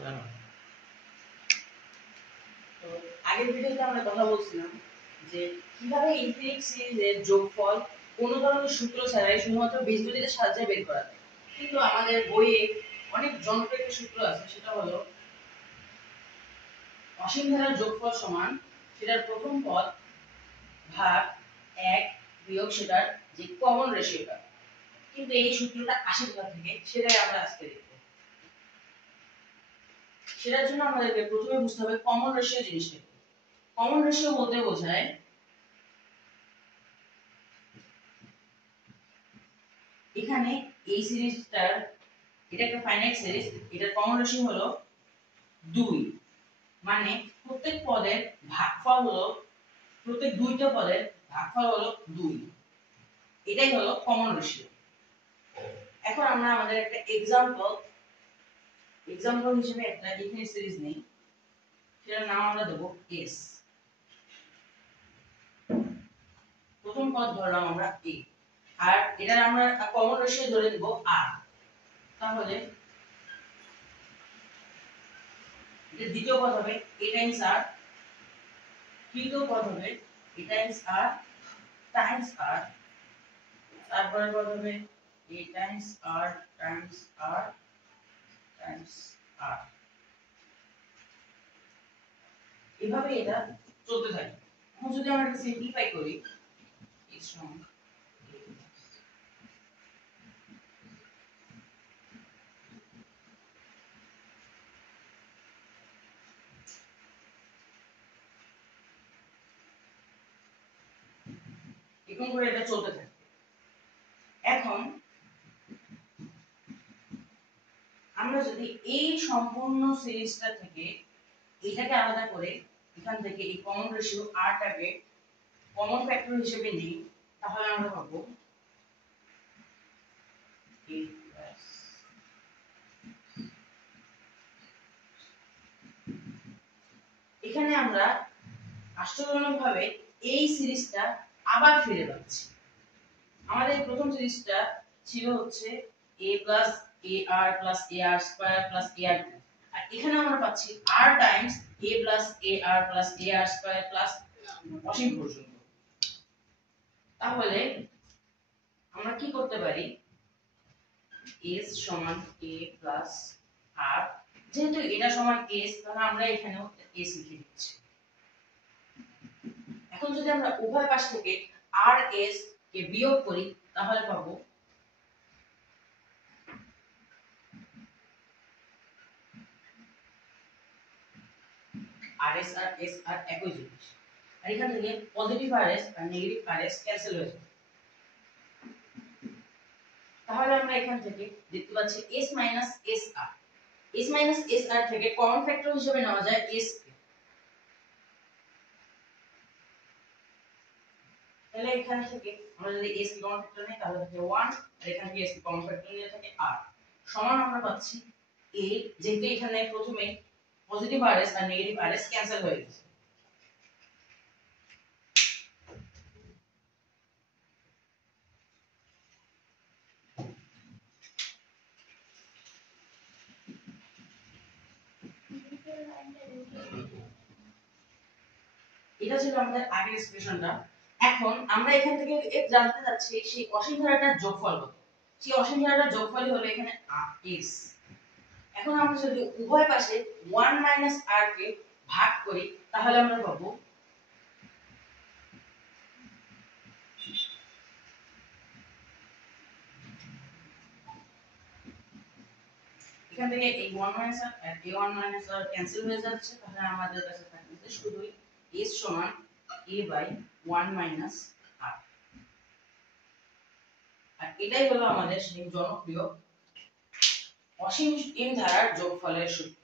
জানো তো আগের ভিডিওতে আমরা কথা বলছিলাম যে কিভাবে ইনফিনিট সিরিজের যোগফল কোনো ধরনের সূত্র ছাড়াই শুধুমাত্র বীজগণিতের সাহায্যে বের করা যায়। কিন্তু আমাদের বইয়ে অনেক জনপ্রিয় একটা সূত্র আছে, সেটা হলো অসীম ধারার যোগফল সমান সেটার প্রথম পদ ভাগ 1 বিয়োগ সেটার যে কমন রেশিওটা। কিন্তু এই সূত্রটা আসে কোথা থেকে সেটাই আমরা আজকে দেখব। সেটার জন্য আমাদেরকে প্রথমে বুঝতে হবে কমন রেশিও জিনিসটা কি। কমন রেশিও বলতে বোঝায় এখানে এই সিরিজটার, এটা একটা ফাইনাইট সিরিজ, এটার কমন রেশিও হলো 2, মানে প্রত্যেক পদের ভাগফল হলো, প্রত্যেক দুইটা পদের ভাগফল হলো 2। এটাই হলো কমন রেশিও। এখন আমরা আমাদের একটা এক্সাম্পল হিসেবে একটা ইনফিনিট সিরিজ নেই, সেটার নাম আমরা দেব s। প্রথম পদ ধরলাম আমরা a, আর এটার আমরা কমন রেশিও ধরে দেব r। তাহলে এটা দ্বিতীয় পদ হবে a টাইমস r, তৃতীয় পদ হবে a Times r Times r, তারপরে পদ হবে a Times r Times r Times r। এভাবে এটা চলতে থাকে। এখন যদি আমরা এটা সিম্পলিফাই করি, s সমান এরকম করে এটা চলতে থাকে। এখন আমরা যদি এই সম্পূর্ণ সিরিজটা থেকে এটাকে আলাদা করে এখান থেকে এই কমন রেশিও r টাকে কমন ফ্যাক্টর হিসেবে নিই, তাহলে আমরা পাবো a প্লাস। এখানে আমরা আশ্চর্যজনকভাবে এই সিরিজটা আবার ফিরে পাচ্ছি। আমাদের প্রথম সিরিজটা ছিল হচ্ছে a plus ar plus ar square plus ar, আর এখানে আমরা পাচ্ছি r times a plus ar plus ar square plus অসীম পর্যন্ত। তাহলে আমরা কি করতে পারি, s সমান a প্লাস r, যেহেতু এটা সমান s তাহলে আমরা এখানেও s লিখে দিচ্ছি। এখন যদি আমরা উভয় পাশ থেকে rs কে বিয়োগ করি তাহলে পাবো rs আর s আর একই জিনিস, আর এখান থেকে পজিটিভ rs আর নেগেটিভ rs ক্যান্সেল হয়ে যাবে। তাহলে আমরা এখান থেকে দেখতে পাচ্ছি s sr, s sr থেকে কমন ফ্যাক্টর হিসেবে নেওয়া যায় s কে। তাহলে এখান থেকে আমরা যদি s কে কমন ফ্যাক্টর নিই তাহলে থাকে 1, আর এখান থেকে s কে কমন ফ্যাক্টর নিলে থাকে r সমান আমরা পাচ্ছি a, যেহেতু এখানে প্রথমে পজিটিভ rs আর নেগেটিভ rs ক্যান্সেল হয়ে গেছে। এটা ছিল আমাদের আগের এক্সপ্রেশনটা। এখন আমরা এখান থেকে জানতে যাচ্ছি সেই অসীম ধারাটার যোগফল কত। সেই অসীম ধারাটার যোগফলই হলো এখানে s। এখন আমরা যদি উভয় পাশে 1 r কে ভাগ করি তাহলে আমরা পাবো এখান থেকে এই 1 r আর এই 1 r ক্যান্সেল হয়ে যাচ্ছে, তাহলে আমাদের কাছে থাকছে শুধুই s সমান a বাই 1 r। আর এটাই হলো আমাদের সেই জনপ্রিয় অসীম ধারার যোগফলের সূত্র।